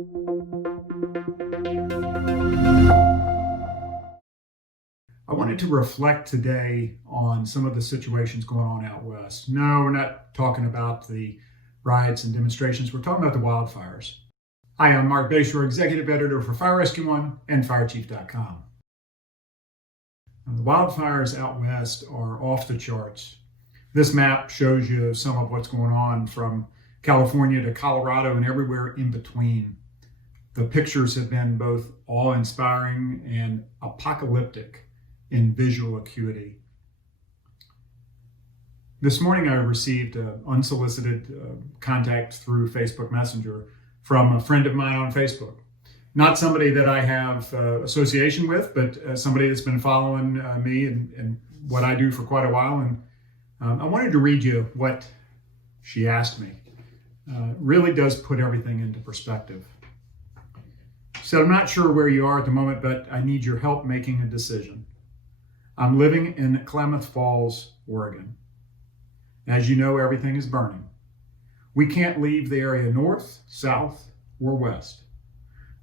I wanted to reflect today on some of the situations going on out west. No, we're not talking about the riots and demonstrations. We're talking about the wildfires. Hi, I'm Marc Bashoor, Executive Editor for Fire Rescue One and FireChief.com. The wildfires out west are off the charts. This map shows you some of what's going on from California to Colorado and everywhere in between. The pictures have been both awe-inspiring and apocalyptic in visual acuity. This morning I received unsolicited contact through Facebook Messenger from a friend of mine on Facebook. Not somebody that I have association with, but somebody that's been following me and what I do for quite a while. And I wanted to read you what she asked me. Really does put everything into perspective. She said, "I'm not sure where you are at the moment, but I need your help making a decision. I'm living in Klamath Falls, Oregon. As you know, everything is burning. We can't leave the area north, south, or west.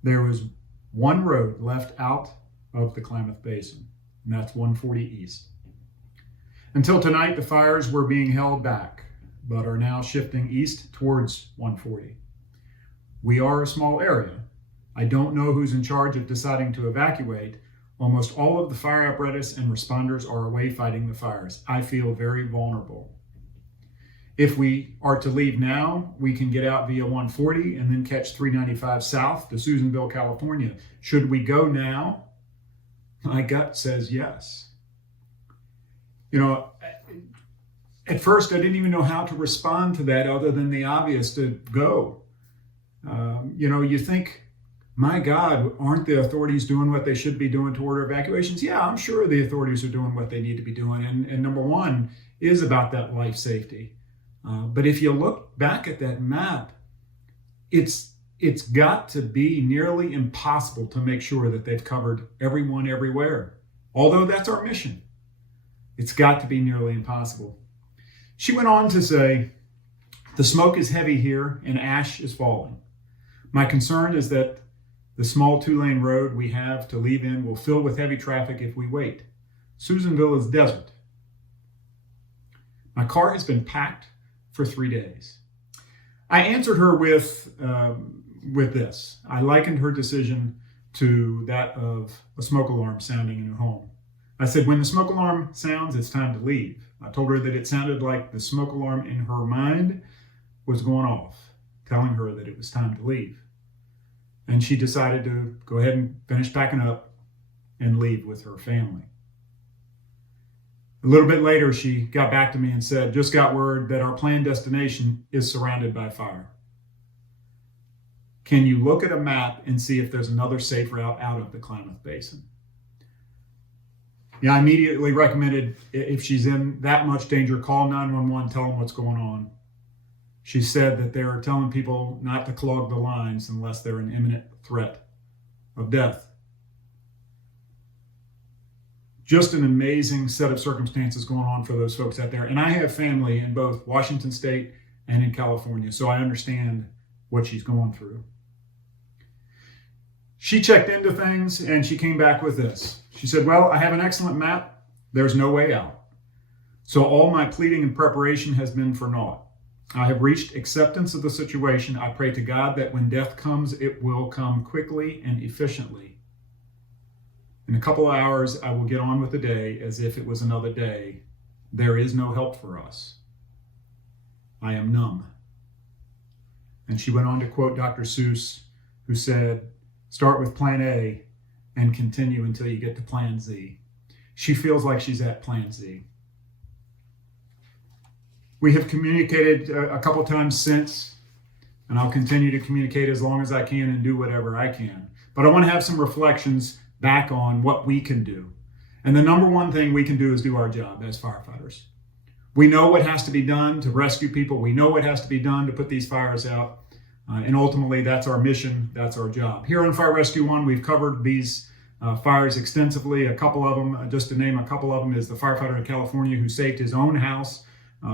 There is one road left out of the Klamath Basin, and that's 140 East. Until tonight, the fires were being held back, but are now shifting east towards 140. We are a small area. I don't know who's in charge of deciding to evacuate. Almost all of the fire apparatus and responders are away fighting the fires. I feel very vulnerable. If we are to leave now, we can get out via 140 and then catch 395 south to Susanville, California. Should we go now? My gut says yes." You know, at first I didn't even know how to respond to that other than the obvious, to go. You think, my God, aren't the authorities doing what they should be doing to order evacuations? Yeah, I'm sure the authorities are doing what they need to be doing. And number one is about that life safety. But if you look back at that map, it's got to be nearly impossible to make sure that they've covered everyone everywhere. Although that's our mission. It's got to be nearly impossible. She went on to say, "The smoke is heavy here and ash is falling. My concern is that the small 2-lane road we have to leave in will fill with heavy traffic if we wait. Susanville is desert. My car has been packed for 3 days." I answered her with this. I likened her decision to that of a smoke alarm sounding in her home. I said, when the smoke alarm sounds, it's time to leave. I told her that it sounded like the smoke alarm in her mind was going off, telling her that it was time to leave. And she decided to go ahead and finish packing up and leave with her family. A little bit later, she got back to me and said, "Just got word that our planned destination is surrounded by fire. Can you look at a map and see if there's another safe route out of the Klamath Basin?" Yeah, I immediately recommended, if she's in that much danger, call 911, tell them what's going on. She said that they're telling people not to clog the lines unless they're in imminent threat of death. Just an amazing set of circumstances going on for those folks out there. And I have family in both Washington State and in California, so I understand what she's going through. She checked into things and she came back with this. She said, "Well, I have an excellent map. There's no way out. So all my pleading and preparation has been for naught. I have reached acceptance of the situation. I pray to God that when death comes, it will come quickly and efficiently. In a couple of hours, I will get on with the day as if it was another day. There is no help for us. I am numb." And she went on to quote Dr. Seuss, who said, "Start with plan A and continue until you get to plan Z." She feels like she's at plan Z. We have communicated a couple times since, and I'll continue to communicate as long as I can and do whatever I can. But I want to have some reflections back on what we can do. And the number one thing we can do is do our job as firefighters. We know what has to be done to rescue people. We know what has to be done to put these fires out. And ultimately, that's our mission. That's our job. Here on Fire Rescue One, we've covered these fires extensively. A couple of them, just to name a couple of them, is the firefighter in California who saved his own house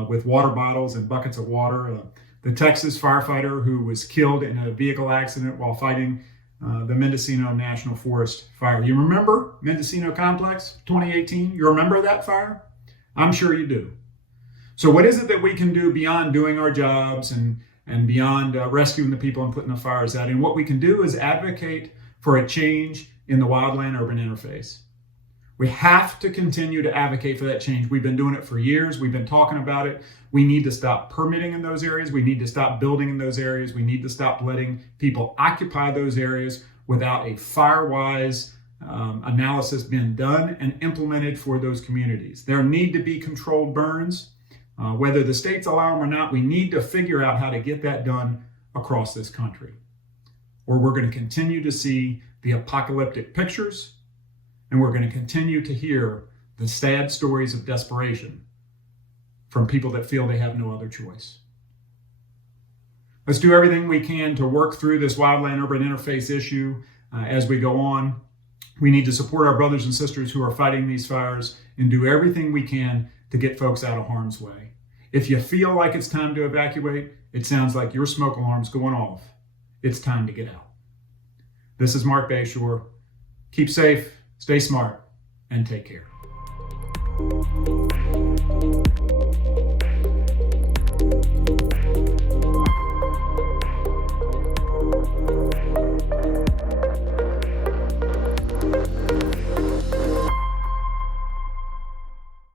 with water bottles and buckets of water. the Texas firefighter who was killed in a vehicle accident while fighting the Mendocino National Forest fire. You remember Mendocino Complex 2018? You remember that fire? I'm sure you do. So what is it that we can do beyond doing our jobs and beyond rescuing the people and putting the fires out? And what we can do is advocate for a change in the wildland-urban interface. We have to continue to advocate for that change. We've been doing it for years. We've been talking about it. We need to stop permitting in those areas. We need to stop building in those areas. We need to stop letting people occupy those areas without a fire-wise analysis being done and implemented for those communities. There need to be controlled burns. Whether the states allow them or not, we need to figure out how to get that done across this country. Or we're going to continue to see the apocalyptic pictures, and we're going to continue to hear the sad stories of desperation from people that feel they have no other choice. Let's do everything we can to work through this wildland-urban interface issue as we go on. We need to support our brothers and sisters who are fighting these fires and do everything we can to get folks out of harm's way. If you feel like it's time to evacuate, it sounds like your smoke alarm's going off. It's time to get out. This is Marc Bashoor. Keep safe, stay smart, and take care.